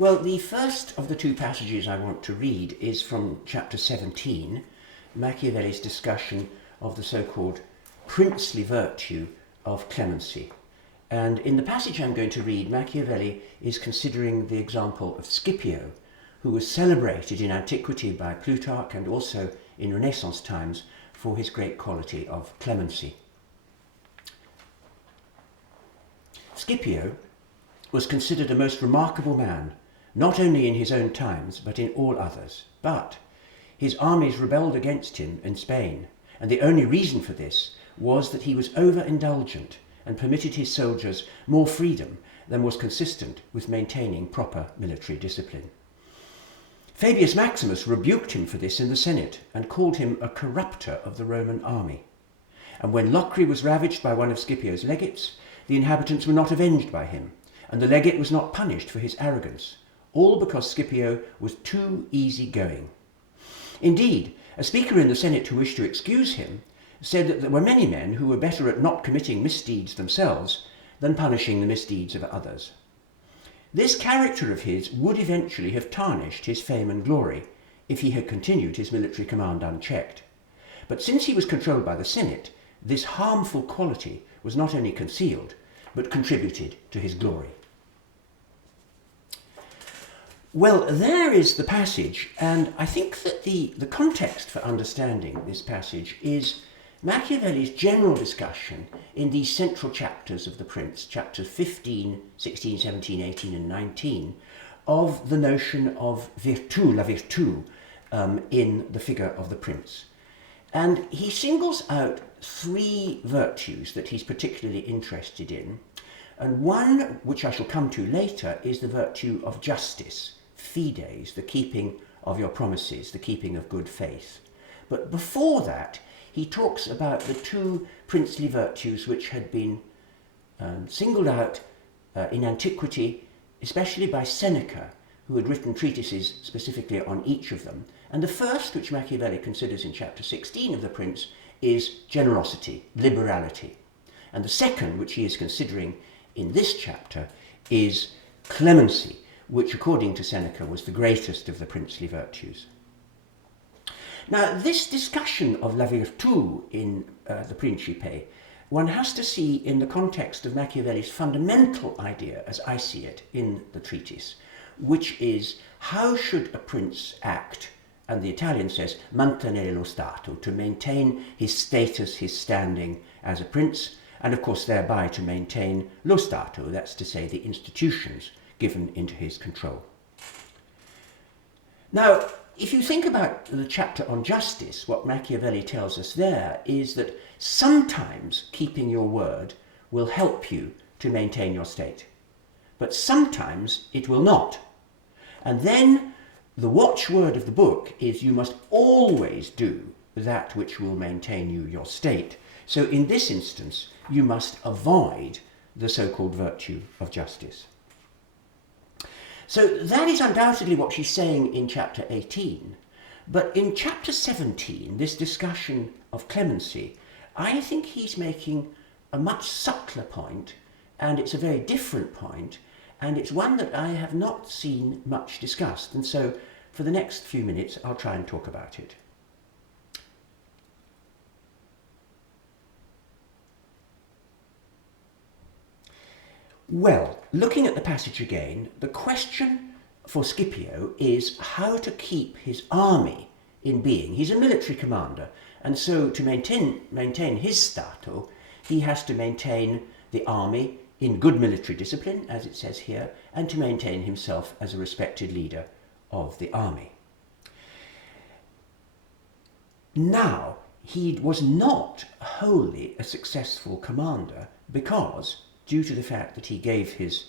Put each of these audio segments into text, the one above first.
Well, the first of the two passages I want to read is from chapter 17, Machiavelli's discussion of the so-called princely virtue of clemency. And in the passage I'm going to read, Machiavelli is considering the example of Scipio, who was celebrated in antiquity by Plutarch and also in Renaissance times for his great quality of clemency. Scipio was considered a most remarkable man, not only in his own times but in all others. But his armies rebelled against him in Spain, and the only reason for this was that he was over-indulgent and permitted his soldiers more freedom than was consistent with maintaining proper military discipline. Fabius Maximus rebuked him for this in the Senate and called him a corrupter of the Roman army. And when Locri was ravaged by one of Scipio's legates, the inhabitants were not avenged by him, and the legate was not punished for his arrogance, all because Scipio was too easy-going. Indeed, a speaker in the Senate who wished to excuse him said that there were many men who were better at not committing misdeeds themselves than punishing the misdeeds of others. This character of his would eventually have tarnished his fame and glory if he had continued his military command unchecked. But since he was controlled by the Senate, this harmful quality was not only concealed, but contributed to his glory. Well, there is the passage, and I think that the context for understanding this passage is Machiavelli's general discussion in these central chapters of The Prince, chapters 15, 16, 17, 18 and 19, of the notion of virtu, la virtu, in the figure of the Prince. And he singles out three virtues that he's particularly interested in, and one, which I shall come to later, is the virtue of justice, fides, the keeping of your promises, the keeping of good faith. But before that, he talks about the two princely virtues which had been singled out in antiquity, especially by Seneca, who had written treatises specifically on each of them. And the first, which Machiavelli considers in chapter 16 of The Prince, is generosity, liberality. And the second, which he is considering in this chapter, is clemency, which according to Seneca was the greatest of the princely virtues. Now, this discussion of la virtu in the Principe, one has to see in the context of Machiavelli's fundamental idea, as I see it, in the treatise, which is how should a prince act, and the Italian says mantenere lo stato, to maintain his status, his standing as a prince, and of course thereby to maintain lo stato, that's to say the institutions given into his control. Now, if you think about the chapter on justice, what Machiavelli tells us there is that sometimes keeping your word will help you to maintain your state, but sometimes it will not. And then the watchword of the book is you must always do that which will maintain you your state. So in this instance, you must avoid the so-called virtue of justice. So that is undoubtedly what she's saying in chapter 18. But in chapter 17, this discussion of clemency, I think he's making a much subtler point, and it's a very different point, and it's one that I have not seen much discussed. And so for the next few minutes, I'll try and talk about it. Well, looking at the passage again, the question for Scipio is how to keep his army in being. He's a military commander, and so to maintain his stato, he has to maintain the army in good military discipline, as it says here, and to maintain himself as a respected leader of the army. Now, he was not wholly a successful commander because, due to the fact that he gave his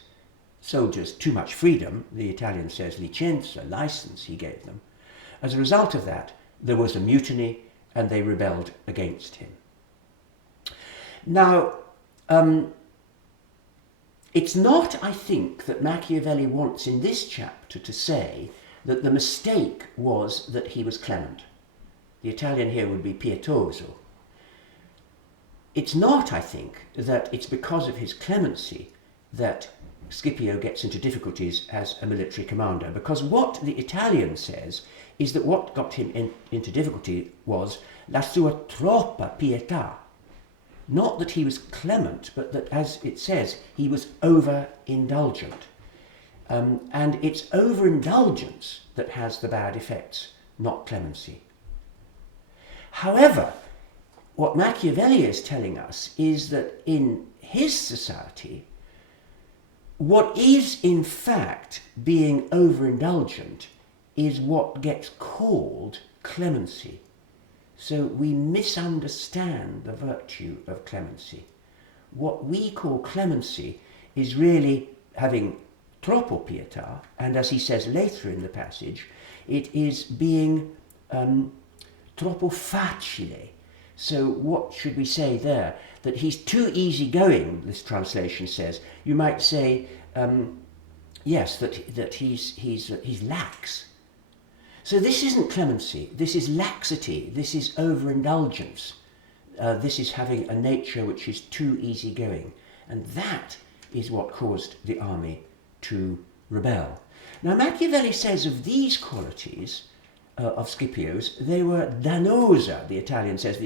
soldiers too much freedom, the Italian says licenza, license he gave them. As a result of that, there was a mutiny and they rebelled against him. Now, it's not, I think, that Machiavelli wants in this chapter to say that the mistake was that he was clement. The Italian here would be pietoso. It's not, I think, that it's because of his clemency that Scipio gets into difficulties as a military commander, because what the Italian says is that what got him into difficulty was la sua troppa pietà. Not that he was clement, but that, as it says, he was overindulgent. And it's overindulgence that has the bad effects, not clemency. However, what Machiavelli is telling us is that in his society, what is in fact being overindulgent is what gets called clemency. So we misunderstand the virtue of clemency. What we call clemency is really having troppo pietà, and as he says later in the passage, it is being troppo facile. So what should we say there? That he's too easygoing, this translation says. You might say, yes, that he's lax. So this isn't clemency, this is laxity, this is overindulgence. This is having a nature which is too easygoing. And that is what caused the army to rebel. Now Machiavelli says of these qualities of Scipio's, they were dannosa, the Italian says.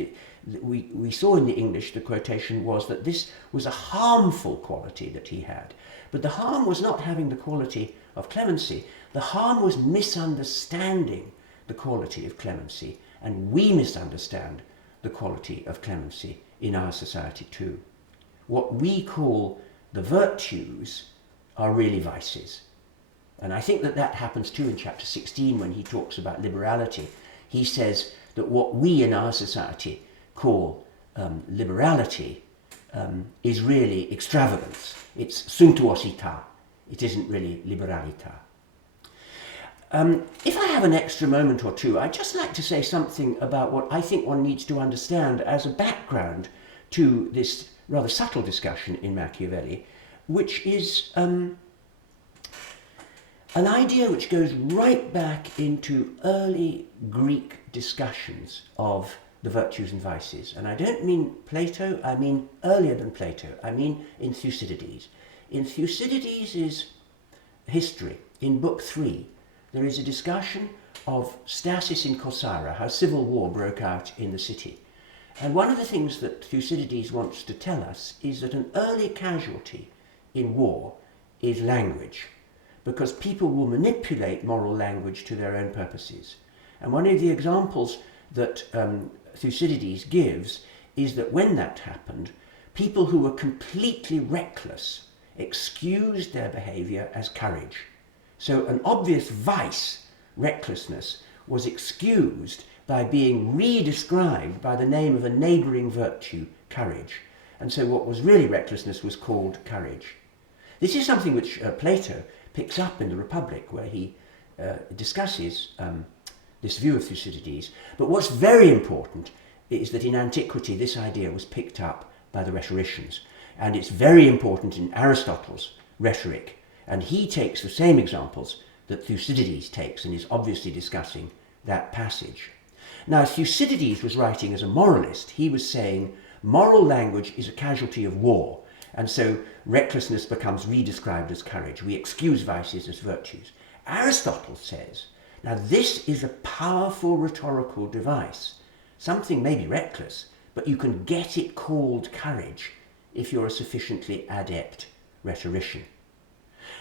We saw in the English, the quotation was that this was a harmful quality that he had. But the harm was not having the quality of clemency. The harm was misunderstanding the quality of clemency. And we misunderstand the quality of clemency in our society too. What we call the virtues are really vices. And I think that happens too in chapter 16 when he talks about liberality. He says that what we in our society call liberality is really extravagance. It's suntuosità. It isn't really liberalità. If I have an extra moment or two, I'd just like to say something about what I think one needs to understand as a background to this rather subtle discussion in Machiavelli, which is an idea which goes right back into early Greek discussions of the virtues and vices. And I don't mean Plato, I mean earlier than Plato. I mean in Thucydides. In Thucydides' history, in book 3, there is a discussion of stasis in Corcyra, how civil war broke out in the city. And one of the things that Thucydides wants to tell us is that an early casualty in war is language, because people will manipulate moral language to their own purposes. And one of the examples that Thucydides gives is that when that happened, people who were completely reckless excused their behavior as courage. So an obvious vice, recklessness, was excused by being redescribed by the name of a neighbouring virtue, courage. And so what was really recklessness was called courage. This is something which Plato picks up in the Republic, where he discusses this view of Thucydides. But what's very important is that in antiquity this idea was picked up by the rhetoricians. And it's very important in Aristotle's rhetoric. And he takes the same examples that Thucydides takes and is obviously discussing that passage. Now, Thucydides was writing as a moralist. He was saying moral language is a casualty of war. And so recklessness becomes redescribed as courage. We excuse vices as virtues. Aristotle says, now this is a powerful rhetorical device. Something may be reckless, but you can get it called courage if you're a sufficiently adept rhetorician.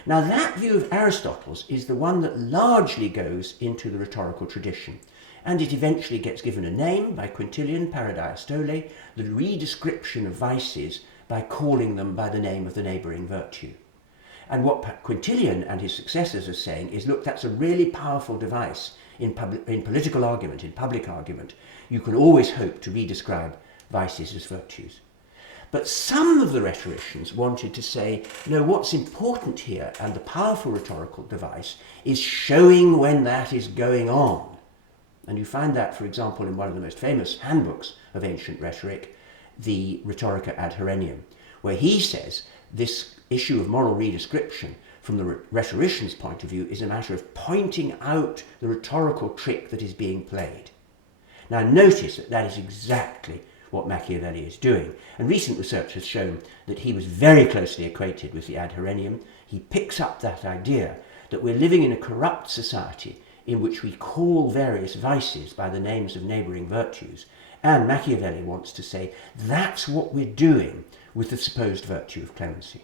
Now that view of Aristotle's is the one that largely goes into the rhetorical tradition, and it eventually gets given a name by Quintilian, Paradiastole, the redescription of vices by calling them by the name of the neighbouring virtue. And what Quintilian and his successors are saying is, look, that's a really powerful device in political argument, in public argument. You can always hope to redescribe vices as virtues. But some of the rhetoricians wanted to say, no, what's important here, and the powerful rhetorical device, is showing when that is going on. And you find that, for example, in one of the most famous handbooks of ancient rhetoric, the Rhetorica ad Herennium, where he says this issue of moral redescription from the rhetorician's point of view is a matter of pointing out the rhetorical trick that is being played. Now notice that that is exactly what Machiavelli is doing. And recent research has shown that he was very closely acquainted with the ad horennium. He picks up that idea that we're living in a corrupt society in which we call various vices by the names of neighbouring virtues. And Machiavelli wants to say that's what we're doing with the supposed virtue of clemency.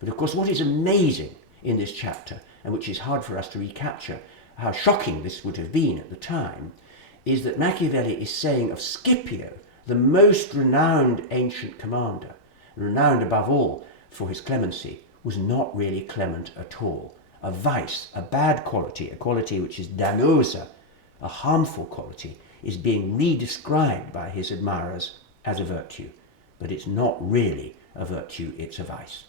But of course, what is amazing in this chapter, and which is hard for us to recapture how shocking this would have been at the time, is that Machiavelli is saying of Scipio, the most renowned ancient commander, renowned above all for his clemency, was not really clement at all. A vice, a bad quality, a quality which is danosa, a harmful quality, is being re-described by his admirers as a virtue. But it's not really a virtue, it's a vice.